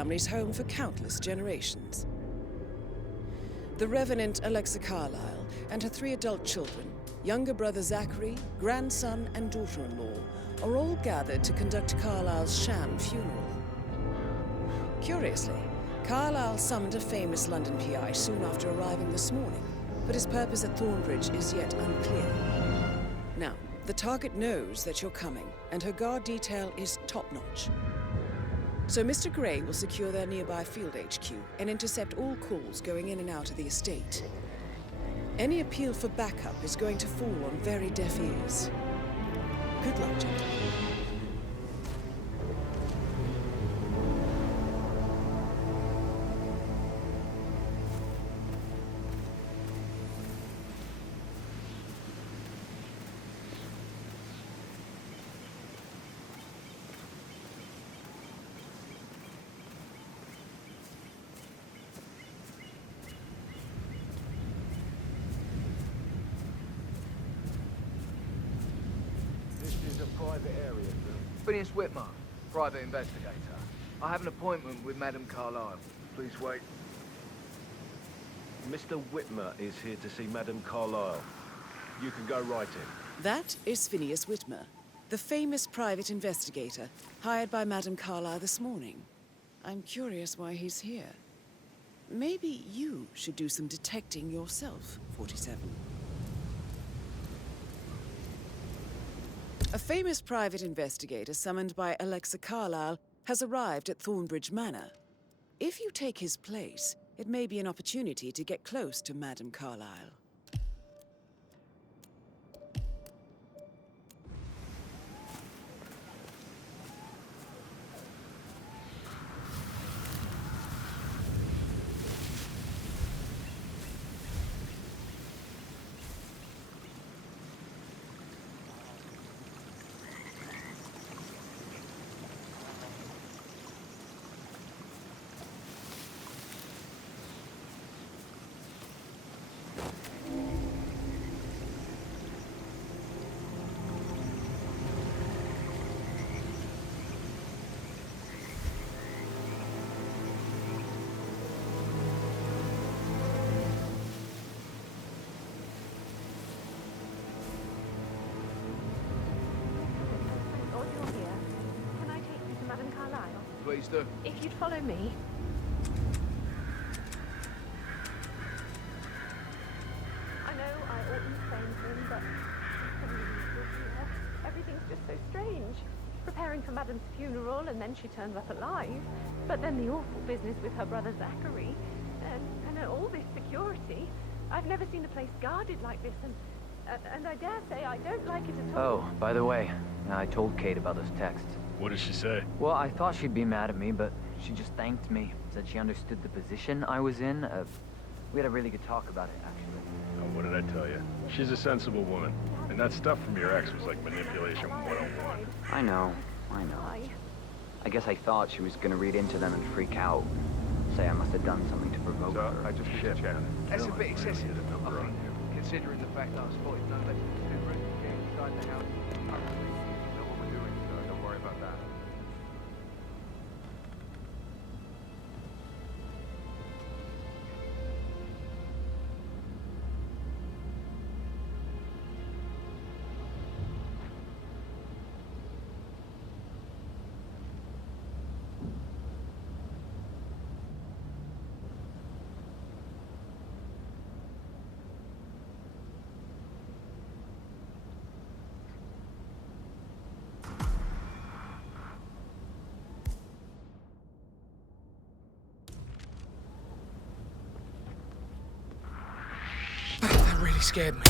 family's home for countless generations. The Revenant Alexa Carlyle and her 3 adult children, younger brother Zachary, grandson and daughter-in-law, are all gathered to conduct Carlyle's sham funeral. Curiously, Carlyle summoned a famous London PI soon after arriving this morning, but his purpose at Thornbridge is yet unclear. Now, the target knows that you're coming, and her guard detail is top-notch. So Mr. Gray will secure their nearby field HQ and intercept all calls going in and out of the estate. Any appeal for backup is going to fall on very deaf ears. Good luck, gentlemen. Private area, sir. Phineas Whitmer, private investigator. I have an appointment with Madame Carlyle. Please wait. Mr. Whitmer is here to see Madame Carlyle. You can go right in. That is Phineas Whitmer, the famous private investigator hired by Madame Carlyle this morning. I'm curious why he's here. Maybe you should do some detecting yourself, 47. A famous private investigator summoned by Alexa Carlyle has arrived at Thornbridge Manor. If you take his place, it may be an opportunity to get close to Madame Carlyle. Please do. If you'd follow me. I know I oughtn't say anything, but everything's just so strange. Preparing for Madame's funeral, and then she turns up alive. But then the awful business with her brother Zachary, and all this security. I've never seen a place guarded like this, and I dare say I don't like it at all. Oh, by the way, I told Kate about those texts. What did she say? Well, I thought she'd be mad at me, but she just thanked me. Said she understood the position I was in. We had a really good talk about it, actually. Oh, what did I tell you? She's a sensible woman. And that stuff from your ex was like manipulation 101. I know. I guess I thought she was gonna read into them and freak out. Say I must have done something to provoke her. I just shit, man. That's a bit excessive, I think, considering the fact that I spotted no less than 2 rooms inside the house. You know what we're doing, so don't worry about that. That really scared me.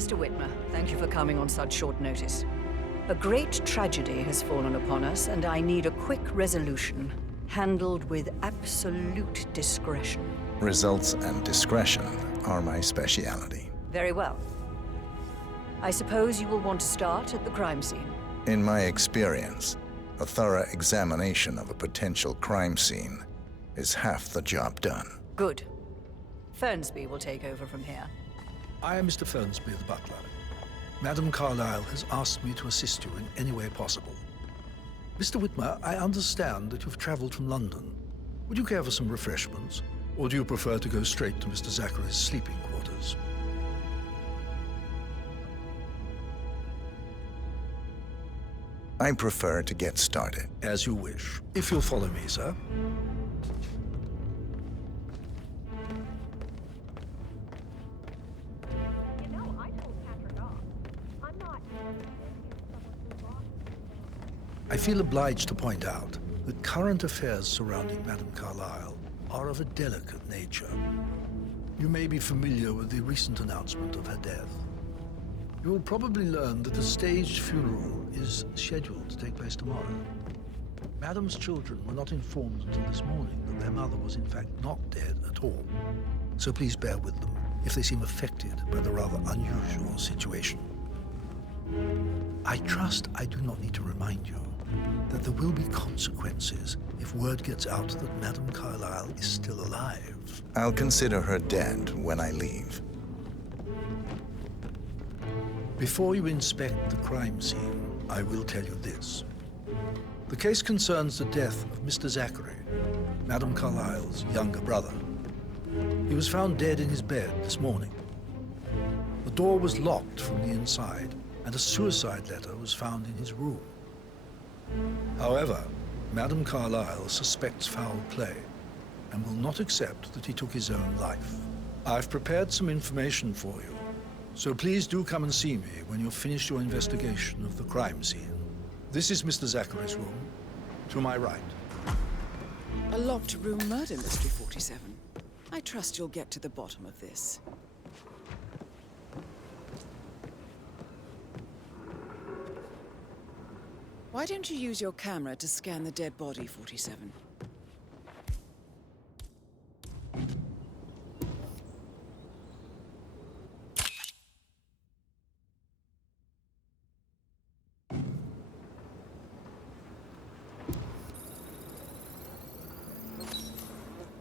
Mr. Whitmer. Thank you for coming on such short notice. A great tragedy has fallen upon us, and I need a quick resolution, handled with absolute discretion. Results and discretion are my speciality. Very well. I suppose you will want to start at the crime scene. In my experience, a thorough examination of a potential crime scene is half the job done. Good. Fernsby will take over from here. I am Mr. Fernsby, the butler. Madam Carlyle has asked me to assist you in any way possible. Mr. Whitmer, I understand that you've traveled from London. Would you care for some refreshments? Or do you prefer to go straight to Mr. Zachary's sleeping quarters? I prefer to get started. As you wish. If you'll follow me, sir. You know, I told Patrick off. I'm not... I feel obliged to point out that current affairs surrounding Madame Carlyle are of a delicate nature. You may be familiar with the recent announcement of her death. You will probably learn that a staged funeral is scheduled to take place tomorrow. Madame's children were not informed until this morning that their mother was in fact not dead at all. So please bear with them if they seem affected by the rather unusual situation. I trust I do not need to remind you that there will be consequences if word gets out that Madame Carlyle is still alive. I'll consider her dead when I leave. Before you inspect the crime scene, I will tell you this. The case concerns the death of Mr. Zachary, Madame Carlyle's younger brother. He was found dead in his bed this morning. The door was locked from the inside, and a suicide letter was found in his room. However, Madame Carlyle suspects foul play and will not accept that he took his own life. I've prepared some information for you, so please do come and see me when you've finished your investigation of the crime scene. This is Mr. Zachary's room, to my right. A locked room murder mystery, 47. I trust you'll get to the bottom of this. Why don't you use your camera to scan the dead body, 47?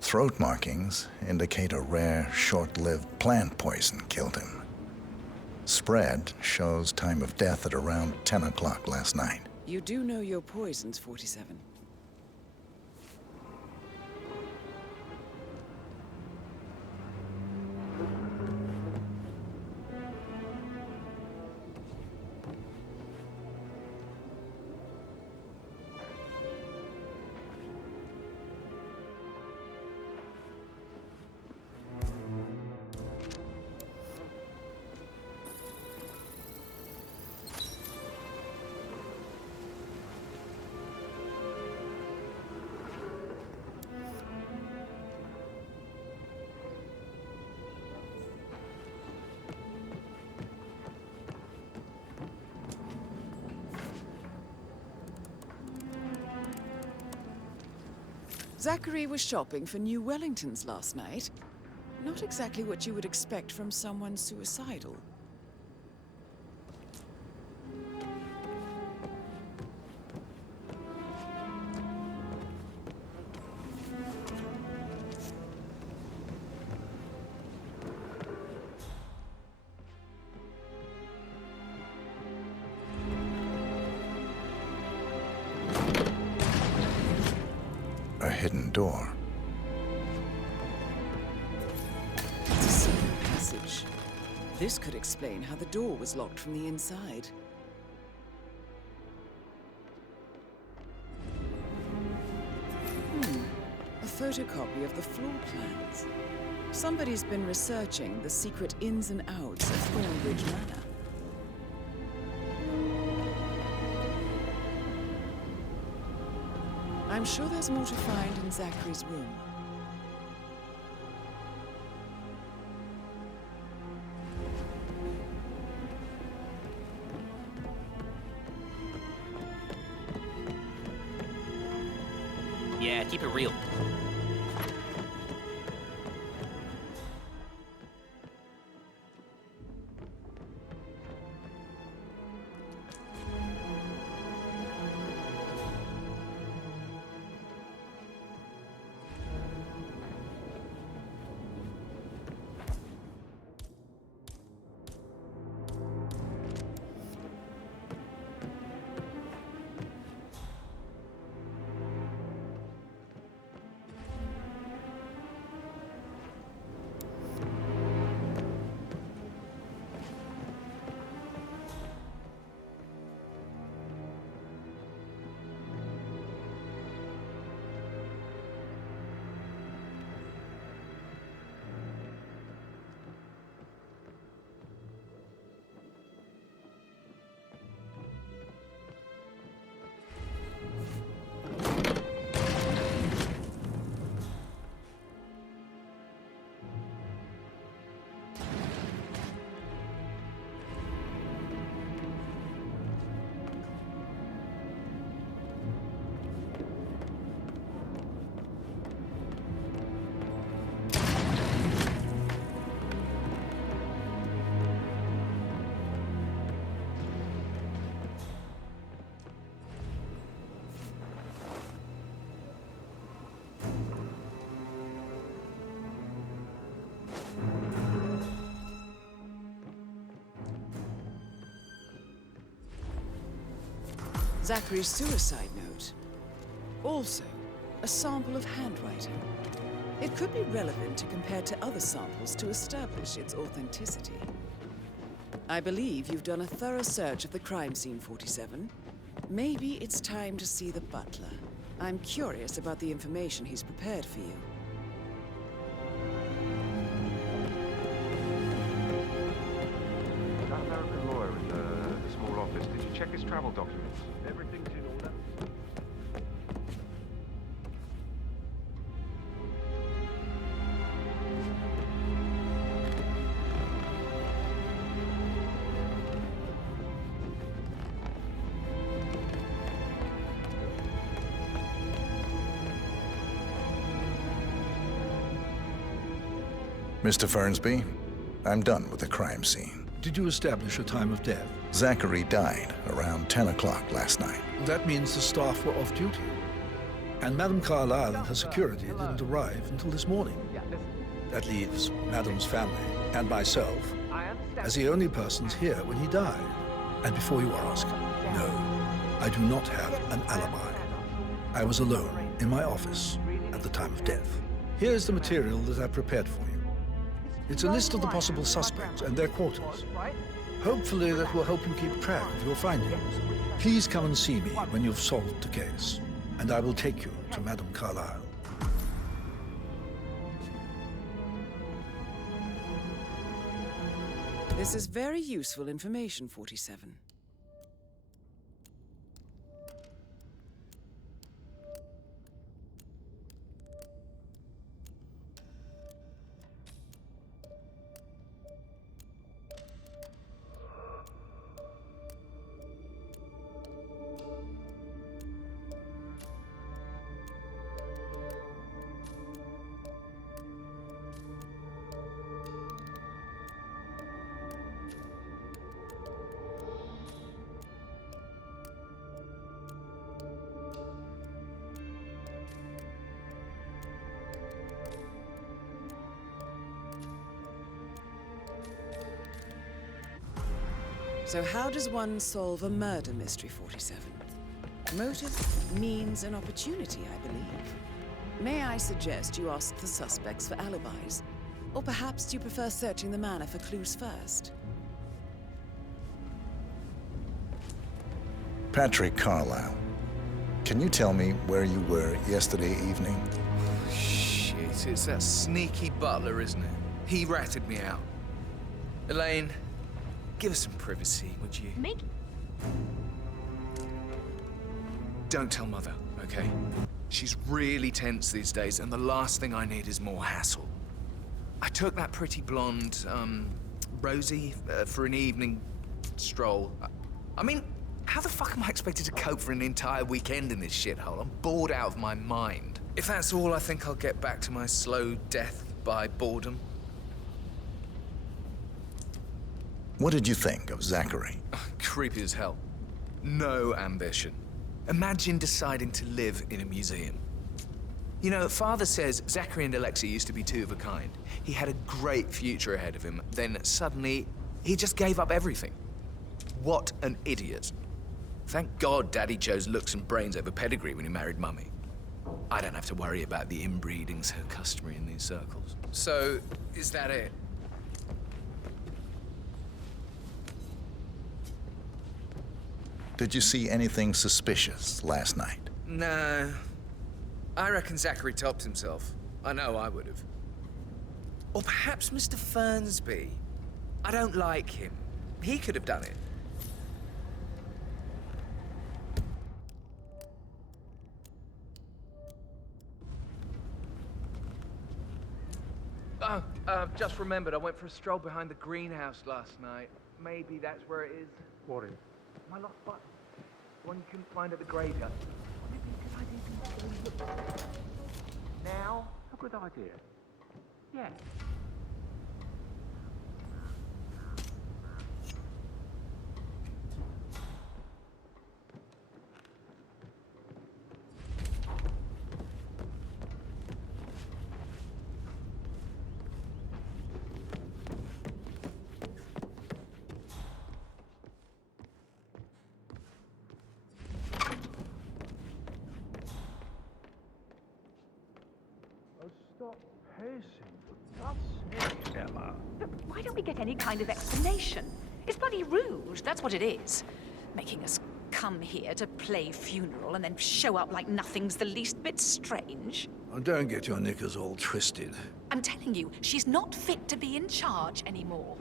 Throat markings indicate a rare, short-lived plant poison killed him. Spread shows time of death at around 10 o'clock last night. You do know your poisons, 47. Zachary was shopping for new Wellingtons last night. Not exactly what you would expect from someone suicidal. A hidden door. It's a secret passage. This could explain how the door was locked from the inside. A photocopy of the floor plans. Somebody's been researching the secret ins and outs of Thornbridge Manor. I'm sure there's more to find in Zachary's room. Yeah, keep it real. Zachary's suicide note. Also, a sample of handwriting. It could be relevant to compare to other samples to establish its authenticity. I believe you've done a thorough search of the crime scene, 47. Maybe it's time to see the butler. I'm curious about the information he's prepared for you. That American lawyer in the small office, did you check his travel documents? Everything's in order. Mr. Fernsby, I'm done with the crime scene. Did you establish a time of death? Zachary died around 10 o'clock last night. That means the staff were off duty. And Madame Carlyle and her security didn't arrive until this morning. That leaves Madame's family and myself as the only persons here when he died. And before you ask, no, I do not have an alibi. I was alone in my office at the time of death. Here's the material that I prepared for you. It's a list of the possible suspects and their quarters. Hopefully that will help you keep track of your findings. Please come and see me when you've solved the case, and I will take you to Madame Carlyle. This is very useful information, 47. So how does one solve a murder mystery, 47? Motive, means, and opportunity, I believe. May I suggest you ask the suspects for alibis? Or perhaps do you prefer searching the manor for clues first? Patrick Carlyle, can you tell me where you were yesterday evening? Shit, it's that sneaky butler, isn't it? He ratted me out. Elaine, give us some privacy, would you? Make... Don't tell Mother, okay? She's really tense these days, and the last thing I need is more hassle. I took that pretty blonde, Rosie, for an evening stroll. I mean, How the fuck am I expected to cope for an entire weekend in this shithole? I'm bored out of my mind. If that's all, I think I'll get back to my slow death by boredom. What did you think of Zachary? Creepy as hell. No ambition. Imagine deciding to live in a museum. You know, Father says Zachary and Alexei used to be two of a kind. He had a great future ahead of him, then suddenly, he just gave up everything. What an idiot. Thank God Daddy chose looks and brains over pedigree when he married Mummy. I don't have to worry about the inbreeding so customary in these circles. So, is that it? Did you see anything suspicious last night? No. I reckon Zachary topped himself. I know I would have. Or perhaps Mr. Fernsby. I don't like him. He could have done it. Oh, just remembered, I went for a stroll behind the greenhouse last night. Maybe that's where it is. What is? My lost button. The one you couldn't find at the graveyard. Maybe a good idea to look. Now? A good idea. Yeah. Stop pacing, for God's sake, Emma. Look, why don't we get any kind of explanation? It's bloody rude, that's what it is. Making us come here to play funeral and then show up like nothing's the least bit strange. Oh, don't get your knickers all twisted. I'm telling you, she's not fit to be in charge anymore.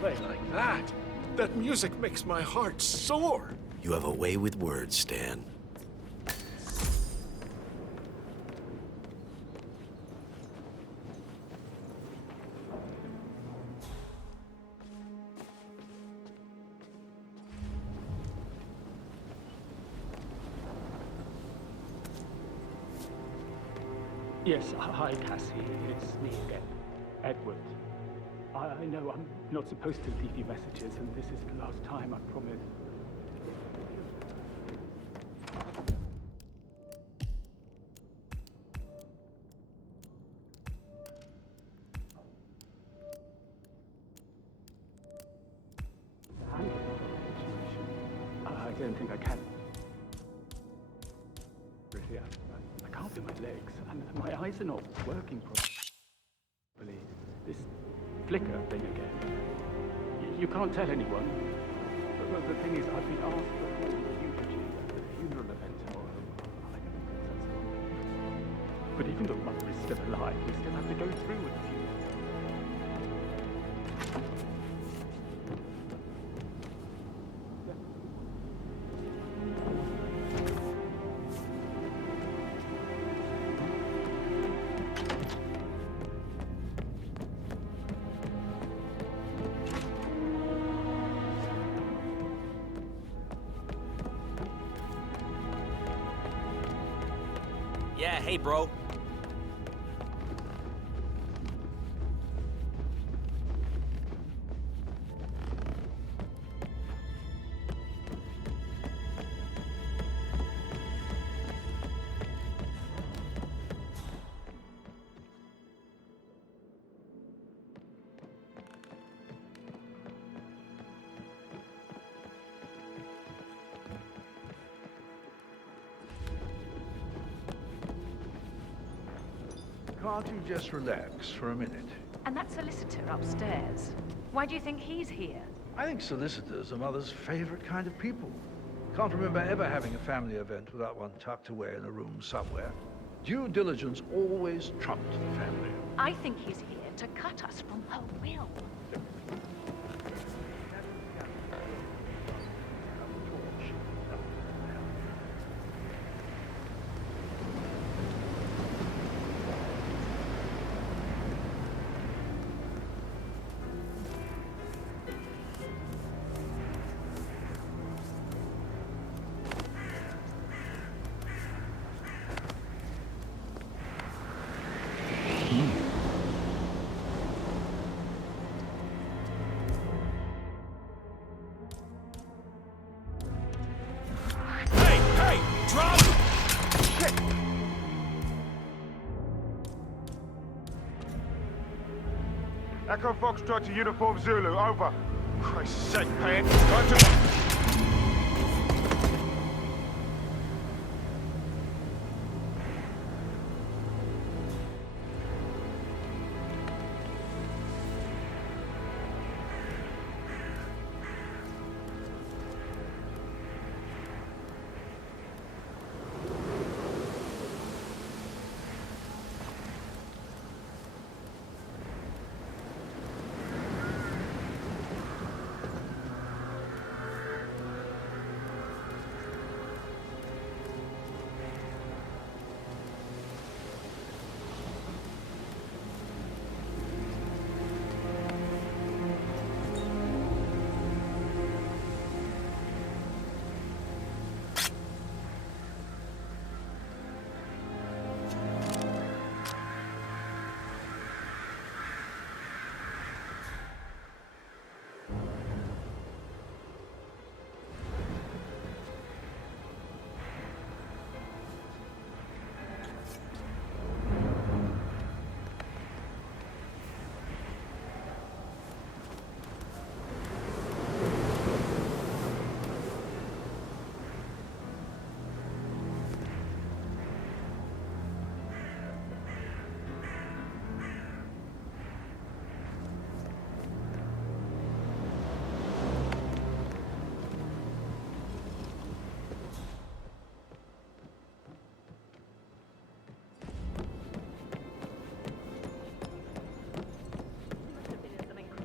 Play like that. That music makes my heart soar. You have a way with words, Stan. Yes, hi, Cassie. It's me again. Edward. I know I'm not supposed to leave you messages, and this is the last time, I promise. Handle the situation. I don't think I can. Really, I can't feel my legs, and my eyes are not working properly. This flicker thing again. You can't tell anyone. But the thing is, I've been asked to perform the eulogy at the funeral event tomorrow. I don't think that's sensible. But even though Mother is still alive, we still have to go through with the funeral. Yeah, hey, bro. can't you just relax for a minute? And that solicitor upstairs, why do you think he's here? I think solicitors are Mother's favorite kind of people. Can't remember ever having a family event without one tucked away in a room somewhere. Due diligence always trumped the family. I think he's here to cut us from her will. Echo Foxtrot to Uniform Zulu, over. Christ's sake, pants. Time to...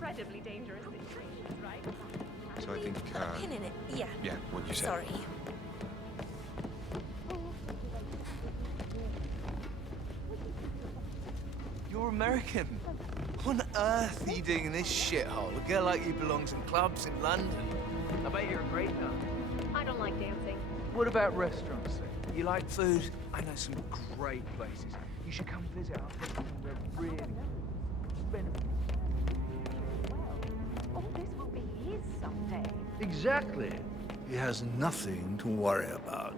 Incredibly dangerous situation, right? So I think, Put a pin in it. Yeah. Yeah, what you said. Sorry. You're American. What on earth are you doing in this shithole? A girl like you belongs in clubs in London. I bet you're a great dancer. I don't like dancing. What about restaurants? You like food? I know some great places. You should come visit us. They're really good. All this will be his someday. Exactly. He has nothing to worry about.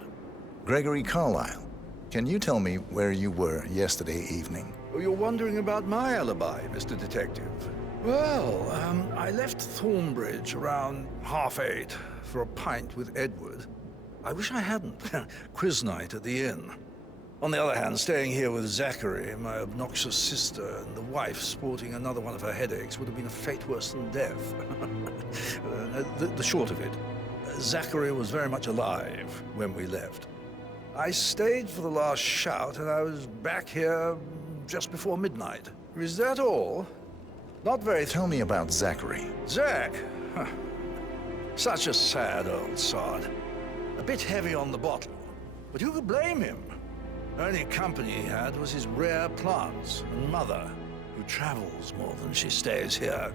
Gregory Carlyle, can you tell me where you were yesterday evening? Oh, you're wondering about my alibi, Mr. Detective. Well, I left Thornbridge around 8:30 for a pint with Edward. I wish I hadn't. Quiz night at the inn. On the other hand, staying here with Zachary, my obnoxious sister, and the wife sporting another one of her headaches would have been a fate worse than death. The short of it, Zachary was very much alive when we left. I stayed for the last shout, and I was back here just before midnight. Is that all? Not very... Tell me about Zachary. Zach? Huh. Such a sad old sod. A bit heavy on the bottle. But who could blame him? The only company he had was his rare plants and mother, who travels more than she stays here.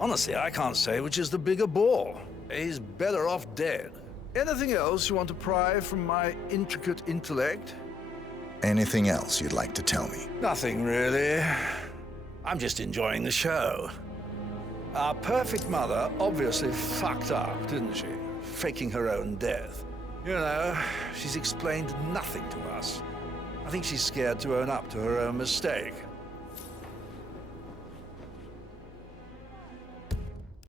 Honestly, I can't say which is the bigger bore. He's better off dead. Anything else you want to pry from my intricate intellect? Anything else you'd like to tell me? Nothing, really. I'm just enjoying the show. Our perfect mother obviously fucked up, didn't she? Faking her own death. You know, she's explained nothing to us. I think she's scared to own up to her own mistake.